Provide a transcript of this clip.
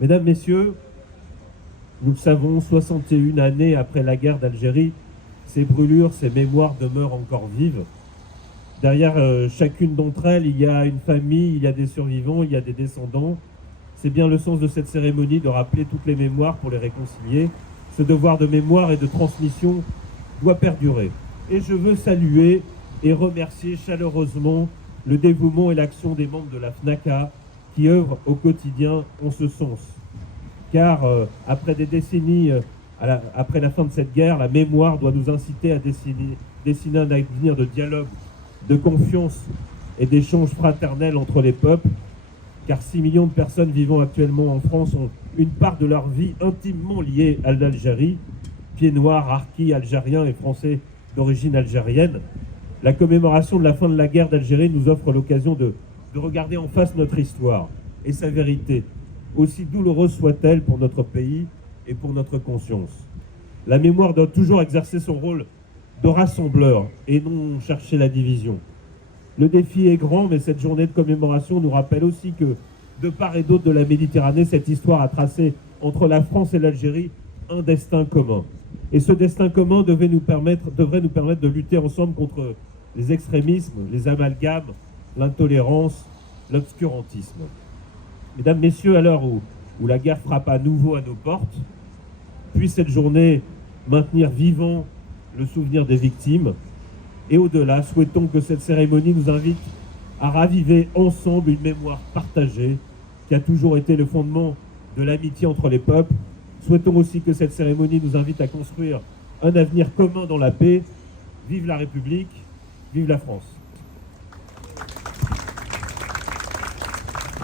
Mesdames, Messieurs, nous le savons, 61 années après la guerre d'Algérie, ces brûlures, ces mémoires demeurent encore vives. Derrière chacune d'entre elles, il y a une famille, il y a des survivants, il y a des descendants. C'est bien le sens de cette cérémonie de rappeler toutes les mémoires pour les réconcilier. Ce devoir de mémoire et de transmission doit perdurer. Et je veux saluer et remercier chaleureusement le dévouement et l'action des membres de la FNACA qui œuvrent au quotidien en ce sens. Car après des décennies, après la fin de cette guerre, la mémoire doit nous inciter à dessiner un avenir de dialogue, de confiance et d'échanges fraternels entre les peuples, car 6 millions de personnes vivant actuellement en France ont une part de leur vie intimement liée à l'Algérie, pieds noirs, harkis, algériens et français d'origine algérienne. La commémoration de la fin de la guerre d'Algérie nous offre l'occasion de regarder en face notre histoire et sa vérité, aussi douloureuse soit-elle pour notre pays et pour notre conscience. La mémoire doit toujours exercer son rôle de rassembleur et non chercher la division. Le défi est grand, mais cette journée de commémoration nous rappelle aussi que, de part et d'autre de la Méditerranée, cette histoire a tracé entre la France et l'Algérie un destin commun. Et ce destin commun devrait nous permettre de lutter ensemble contre les extrémismes, les amalgames, l'intolérance, l'obscurantisme. Mesdames, Messieurs, à l'heure où la guerre frappe à nouveau à nos portes, puisse cette journée maintenir vivant le souvenir des victimes. Et au-delà, souhaitons que cette cérémonie nous invite à raviver ensemble une mémoire partagée qui a toujours été le fondement de l'amitié entre les peuples. Souhaitons aussi que cette cérémonie nous invite à construire un avenir commun dans la paix. Vive la République, vive la France.